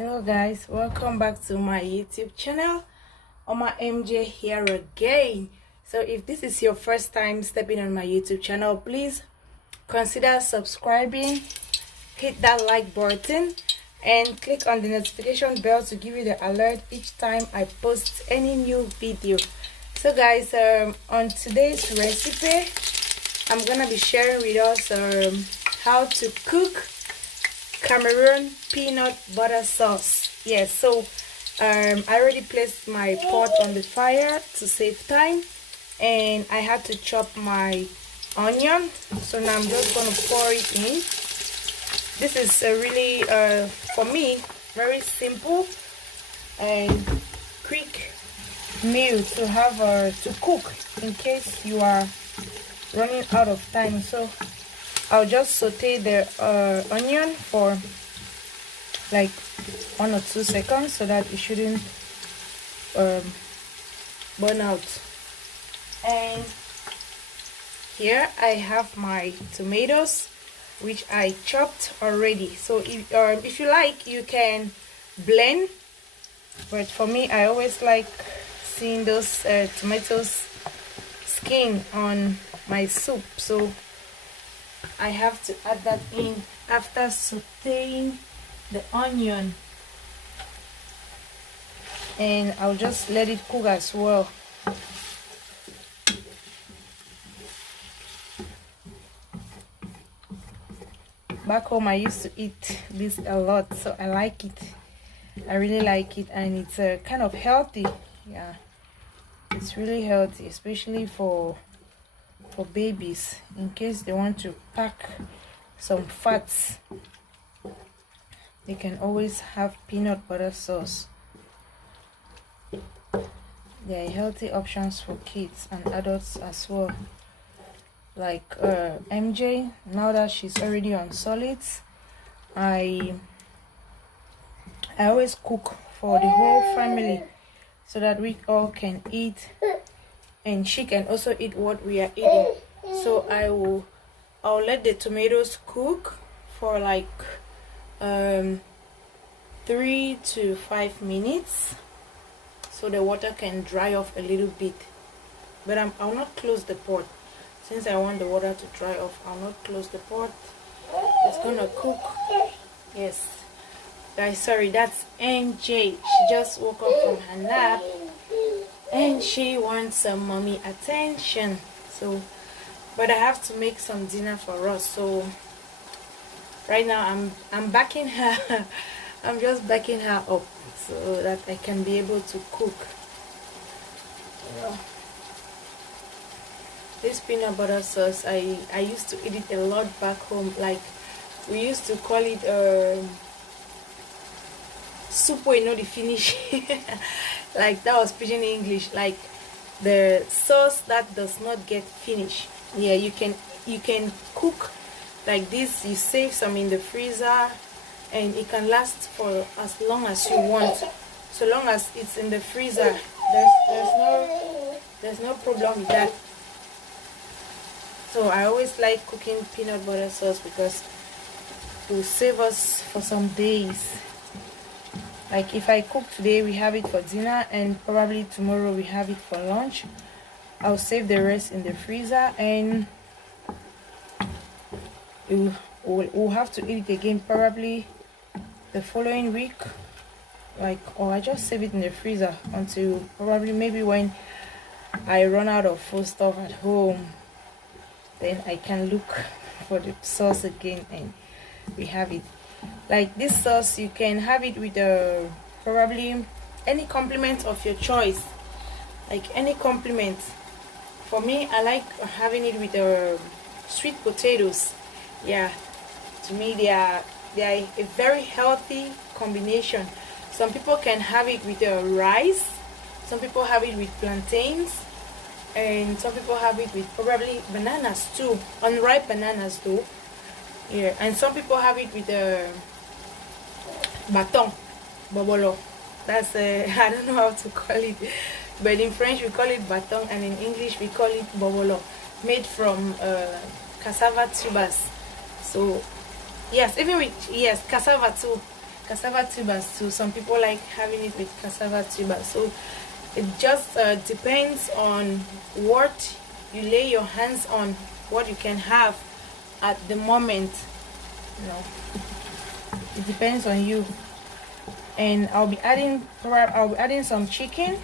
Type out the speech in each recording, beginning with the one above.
Hello guys, welcome back to my YouTube channel. Oma MJ here again. So if this is your first time stepping on my YouTube channel, please consider subscribing, hit that like button and click on the notification bell to give you the alert each time I post any new video. So guys, on today's recipe I'm gonna be sharing with us how to cook Cameroon peanut butter sauce. Yes, so I already placed my pot on the fire to save time, and I had to chop my onion, so now I'm just going to pour it in. This is a really for me very simple and quick meal to have to cook in case you are running out of time. So I'll just saute the onion for like 1 or 2 seconds so that it shouldn't burn out. And here I have my tomatoes, which I chopped already. So if you like, you can blend, but for me I always like seeing those tomatoes skin on my soup, so I have to add that in after sauteing the onion, and I'll just let it cook as well. Back home I used to eat this a lot, so I like it. I really like it, and it's kind of healthy. Yeah, it's really healthy, especially for babies, in case they want to pack some fats. They can always have peanut butter sauce. There are healthy options for kids and adults as well. Like MJ, now that she's already on solids, I always cook for the whole family so that we all can eat, and she can also eat what we are eating. So I'll let the tomatoes cook for like 3 to 5 minutes so the water can dry off a little bit. But I'll not close the pot. Since I want the water to dry off, I'll not close the pot. It's gonna cook. Yes guys, sorry, that's MJ. She just woke up from her nap and she wants some mommy attention. So but I have to make some dinner for us, so right now I'm backing her I'm just backing her up so that I can be able to cook. This peanut butter sauce, I used to eat it a lot back home. Like, we used to call it soup where you know the finish. Like, that was pidgin English, like the sauce that does not get finished. Yeah, you can cook like this. You save some in the freezer and it can last for as long as you want, so long as it's in the freezer. There's no problem with that. So I always like cooking peanut butter sauce because it will save us for some days. Like, if I cook today, we have it for dinner, and probably tomorrow we have it for lunch. I'll save the rest in the freezer, and we'll have to eat it again probably the following week. Like, or I just save it in the freezer until probably maybe when I run out of food stuff at home, then I can look for the sauce again and we have it. Like, this sauce, you can have it with probably any compliment of your choice. Like, any compliment. For me, I like having it with sweet potatoes. Yeah, to me they are a very healthy combination. Some people can have it with rice, some people have it with plantains, and some people have it with probably bananas too, unripe bananas though. Yeah, and some people have it with baton, bobolo. That's I don't know how to call it, but in French we call it baton, and in English we call it bobolo, made from cassava tubers. So yes, even with cassava too. cassava tubers too. Some people like having it with cassava tubers. So it just depends on what you lay your hands on, what you can have at the moment. You know, it depends on you. And I'll be adding some chicken.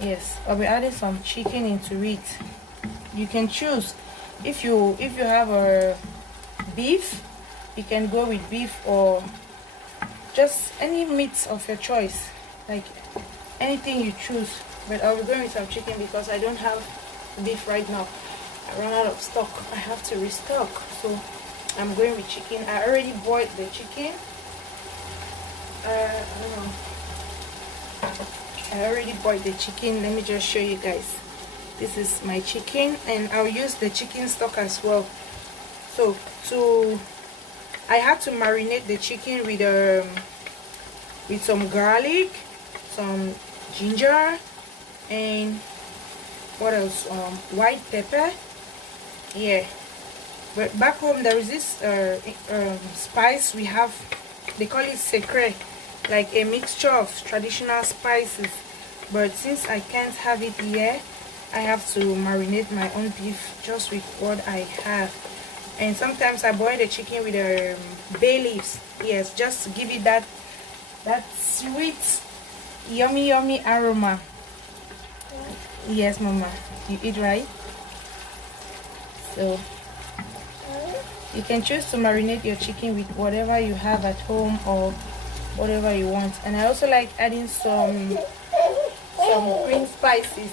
Yes, I'll be adding some chicken into it. You can choose. If you have a beef, you can go with beef, or just any meat of your choice, like anything you choose. But I'll be going with some chicken because I don't have beef right now. I ran out of stock. I have to restock, so I'm going with chicken. I already boiled the chicken. I don't know. I already boiled the chicken. Let me just show you guys. This is my chicken, and I'll use the chicken stock as well. So I had to marinate the chicken with some garlic, some ginger, and what else? White pepper. Yeah. But back home there is this spice we have. They call it secret, like a mixture of traditional spices. But since I can't have it here, I have to marinate my own beef just with what I have. And sometimes I boil the chicken with bay leaves. Yes, just to give it that sweet, yummy aroma. Yes, Mama, you eat right. So you can choose to marinate your chicken with whatever you have at home or whatever you want. And I also like adding some green spices.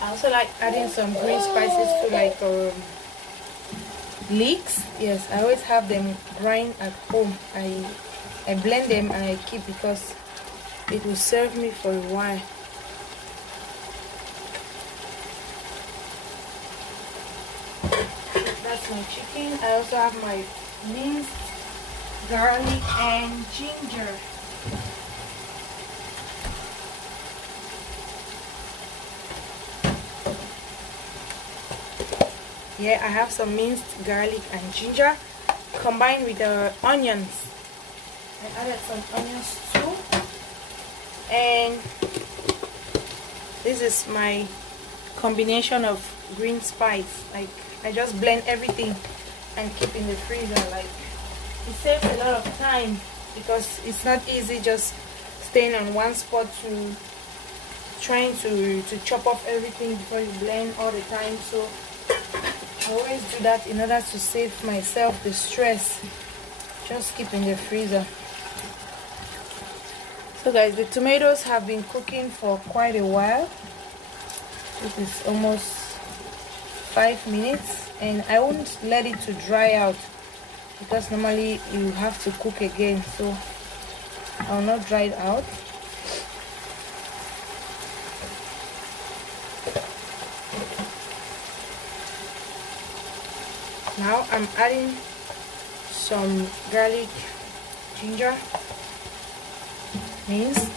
I also like adding some green spices to, like leeks. Yes, I always have them grind at home. I blend them and I keep because it will serve me for a while. That's my chicken. I also have my minced garlic and ginger. Yeah, I have some minced garlic and ginger combined with the onions. I added some onions too. And this is my combination of green spice. Like, I just blend everything and keep in the freezer. Like, it saves a lot of time because it's not easy just staying on one spot to trying to chop off everything before you blend all the time. So I always do that in order to save myself the stress. Just keep in the freezer. So guys, the tomatoes have been cooking for quite a while. This is almost 5 minutes, and I won't let it to dry out because normally you have to cook again, so I'll not dry it out. Now I'm adding some garlic, ginger, minced.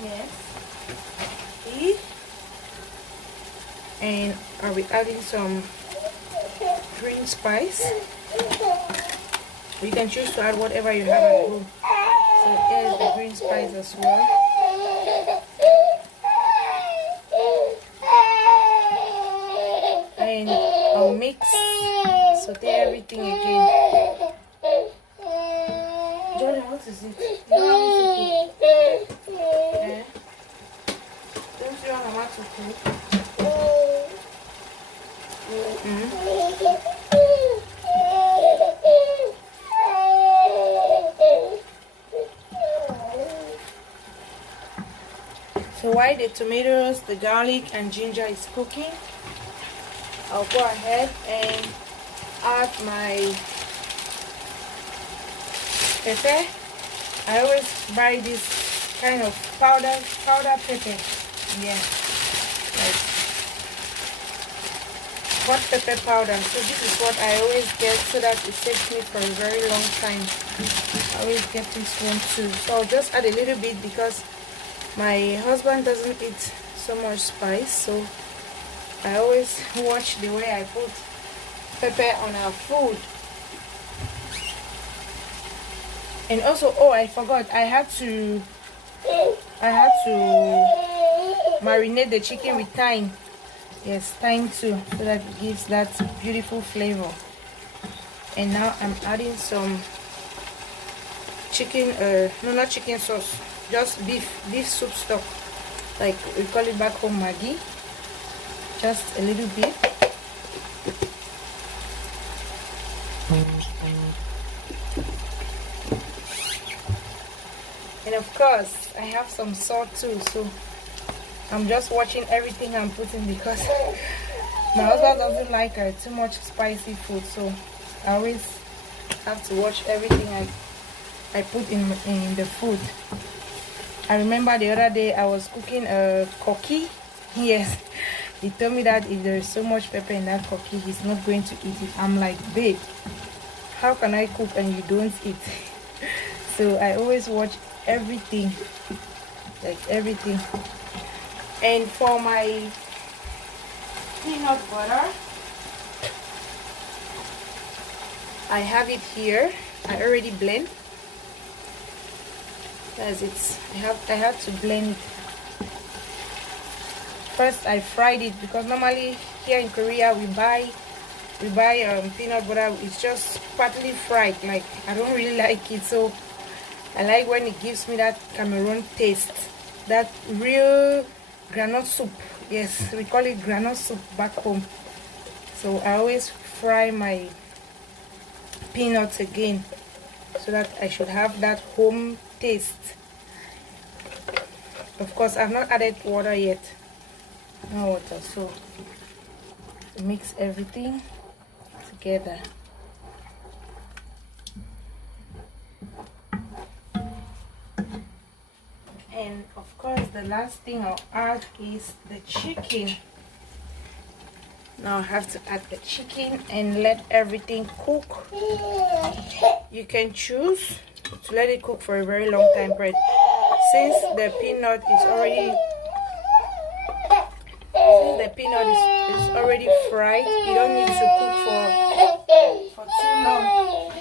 Yes. And I'll be adding some green spice. You can choose to add whatever you have at home. So here is the green spice as well. And I'll mix, saute everything again. Jordan, what is it? You don't want to cook. Eh? Don't you want Mama to cook? So while the tomatoes, the garlic and ginger is cooking, I'll go ahead and add my pepper. I always buy this kind of powder pepper. Yeah, like hot pepper powder. So this is what I always get so that it saves me for a very long time. I always get this one too. So I'll just add a little bit because my husband doesn't eat so much spice, so I always watch the way I put pepper on our food. And also, oh, I forgot, I had to marinate the chicken with thyme. Yes, thyme too, so that it gives that beautiful flavor. And now I'm adding some chicken, no, not chicken sauce, just beef soup stock, like we call it back home, Maggi. Just a little bit. And of course, I have some salt too, so I'm just watching everything I'm putting, because my husband doesn't like too much spicy food, so I always have to watch everything I put in the food. I remember the other day I was cooking a koki. Yes, he told me that if there is so much pepper in that koki, he's not going to eat it. I'm like, babe, how can I cook and you don't eat? So I always watch everything, like everything. And for my peanut butter, I have it here. I already blend. As it's, I have to blend it. First I fried it, because normally here in Korea we buy peanut butter. It's just partly fried. Like, I don't really like it, so I like when it gives me that Cameroon taste, that real granite soup. Yes, we call it granite soup back home. So I always fry my peanuts again, so that I should have that home taste. Of course, I've not added water yet. No water, so mix everything together. And of course, the last thing I'll add is the chicken. Now I have to add the chicken and let everything cook. You can choose to let it cook for a very long time, but since the peanut is already fried, you don't need to cook for too long.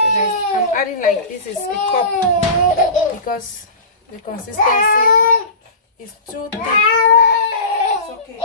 So guys, I'm adding, like, this is a cup, because the consistency is too thick. It's okay.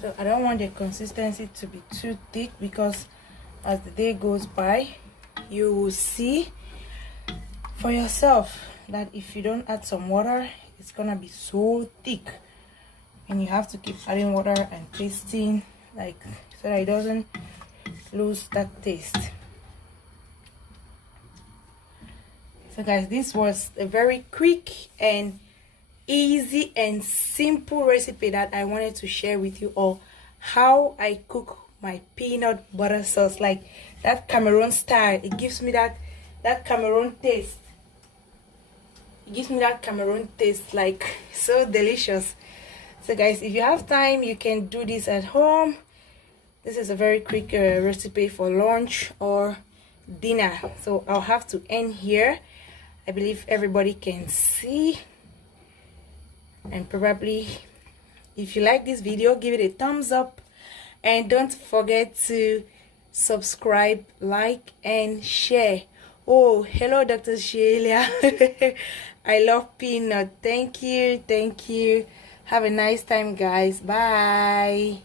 So I don't want the consistency to be too thick, because as the day goes by, you will see for yourself that if you don't add some water, it's gonna be so thick, and you have to keep adding water and tasting, like, so that it doesn't lose that taste. So guys, this was a very quick and easy and simple recipe that I wanted to share with you all, how I cook my peanut butter sauce, like that Cameroon style. It gives me that Cameroon taste. It gives me that Cameroon taste, like, so delicious. So guys, if you have time, you can do this at home. This is a very quick recipe for lunch or dinner. So I'll have to end here. I believe everybody can see. And probably, if you like this video, give it a thumbs up, and don't forget to subscribe, like, and share. Oh, hello, Dr. Sheila. I love peanut. Thank you. Have a nice time, guys. Bye.